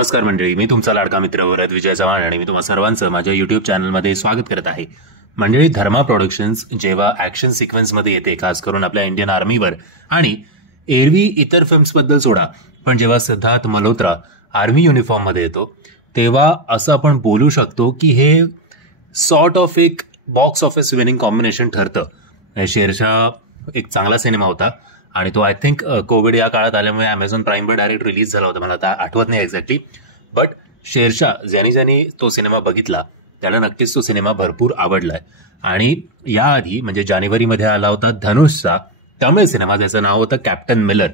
नमस्कार मंडळी, मी तुमचा लाडका मित्र वरद विजय चव्हाण आणि मी तुम्हा सर्वांचं माझ्या युट्यूब चॅनलमध्ये स्वागत करत आहे. मंडळी, धर्मा प्रोडक्शन्स जेव्हा ऍक्शन सिक्वेन्समध्ये येते, खास करून आपल्या इंडियन आर्मीवर आणि एरवी इतर फिल्म्सबद्दल सोडा, पण जेव्हा सिद्धार्थ मल्होत्रा आर्मी युनिफॉर्ममध्ये येतो तेव्हा असं आपण बोलू शकतो की हे सॉर्ट ऑफ एक बॉक्स ऑफिस विनिंग कॉम्बिनेशन ठरतं. शेरशाह एक चांगला सिनेमा होता आणि तो आय थिंक कोविड या काळात आल्यामुळे अमेझॉन प्राईमवर डायरेक्ट रिलीज झाला होता, मला आता आठवत नाही एक्झॅक्टली. बट शेरशाह ज्यांनी तो सिनेमा बघितला त्याला नक्कीच तो सिनेमा भरपूर आवडलाय. आणि याआधी म्हणजे जानेवारीमध्ये आला होता धनुषचा तमिळ सिनेमा, ज्याचं नाव होतं कॅप्टन मिलर.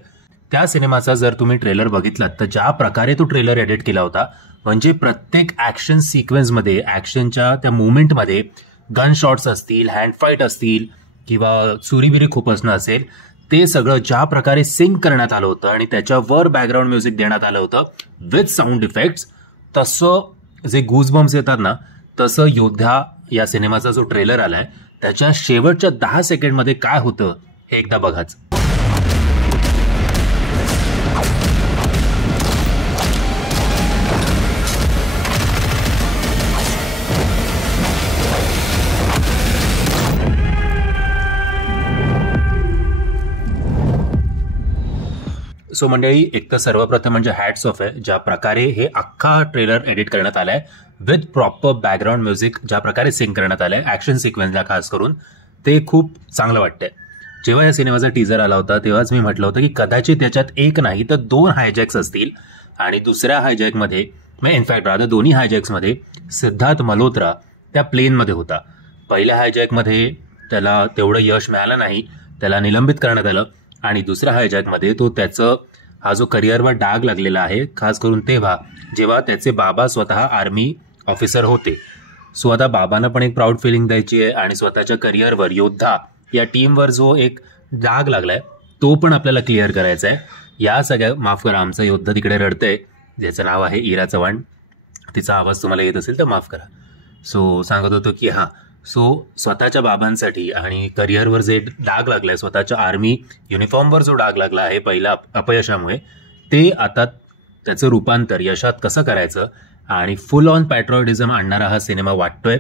त्या सिनेमाचा जर तुम्ही ट्रेलर बघितलात तर ज्या प्रकारे तो ट्रेलर एडिट केला होता, म्हणजे प्रत्येक ऍक्शन सिक्वेन्समध्ये, ऍक्शनच्या त्या मुवमेंटमध्ये गन शॉट्स असतील, हँड फाईट असतील किंवा चुरीबिरी खूप असणं असेल, ते सगळं ज्या प्रकारे सिंक करण्यात आलं होतं आणि त्याच्यावर बॅकग्राऊंड म्युझिक देण्यात आलं होतं विथ साऊंड इफेक्ट्स, तसं जे गूजबम्स येतात ना, तसं योद्धा या सिनेमाचा जो ट्रेलर आलाय त्याच्या शेवटच्या 10 सेकंडमध्ये काय होतं हे एकदा बघाच. सो मंडळी, एक तर सर्वप्रथम म्हणजे हॅट्स ऑफ आहे ज्या प्रकारे हे अख्खा ट्रेलर एडिट करण्यात आलाय विथ प्रॉपर बॅकग्राऊंड म्युझिक, ज्या प्रकारे सिंक करण्यात आलंय ऍक्शन सिक्वेन्सला खास करून, ते खूप चांगलं वाटतंय. जेव्हा या सिनेमाचा टीजर आला होता तेव्हाच मी म्हटलं होतं की कदाचित त्याच्यात एक नाही तर 2 हायजॅक्स असतील आणि दुसऱ्या हायजॅकमध्ये, इनफॅक्ट रादर दोन्ही हायजॅक्समध्ये सिद्धार्थ मल्होत्रा त्या प्लेनमध्ये होता. पहिल्या हायजॅकमध्ये त्याला तेवढं यश मिळालं नाही, त्याला निलंबित करण्यात आलं. आणि दुसऱ्या हायजॅकमध्ये तो त्याचं हा जो करिअरवर डाग लागलेला आहे, खास करून तेव्हा जेव्हा त्याचे बाबा स्वतः आर्मी ऑफिसर होते. सो आता बाबांना पण एक प्राऊड फिलिंग द्यायची आहे आणि स्वतःच्या करिअरवर, योद्धा या टीमवर जो एक डाग लागलाय तो पण आपल्याला क्लिअर करायचा आहे. या सगळ्या, माफ करा, आमचा योद्धा तिकडे रडतंय ज्याचं नाव आहे इरा चव्हाण. तिचा आवाज तुम्हाला येत असेल तर माफ करा. सो सांगत होतो की सो स्वतःच्या बाबांसाठी आणि करिअरवर जे डाग लागलाय, स्वतःच्या आर्मी युनिफॉर्मवर जो डाग लागला आहे पहिल्या अपयशामुळे, ते आता त्याचं रूपांतर यशात कसं करायचं आणि फुल ऑन पॅट्रिऑटिझम आणणारा हा सिनेमा वाटतोय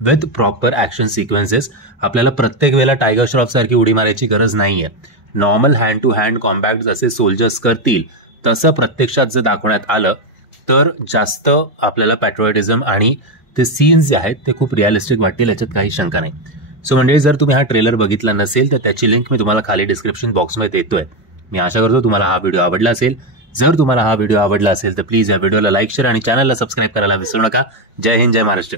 विथ प्रॉपर ऍक्शन सिक्वेन्सेस. आपल्याला प्रत्येक वेळेला टायगर श्रॉफ सारखी उडी मारायची गरज नाहीये. Normal hand to hand combat जसे सोल्जर्स करतील तसं प्रत्यक्षात जर दाखवण्यात आलं तर जास्त आपल्याला पॅट्रिऑटिझम आणि ते सीन्स जे आहेत ते खूप रिअलिस्टिक वाटतील, याच्यात काही शंका नाही. सो म्हणजे जर तुम्ही हा ट्रेलर बघितला नसेल तर त्याची लिंक मी तुम्हाला खाली डिस्क्रिप्शन बॉक्समध्ये देतोय. मी आशा करतो तुम्हाला हा व्हिडिओ आवडला असेल. जर तुम्हाला हा व्हिडिओ आवडला असेल तर प्लीज या व्हिडिओला लाईक, शेअर आणि चॅनलला सबस्क्राईब करायला विसरू नका. जय हिंद, जय महाराष्ट्र.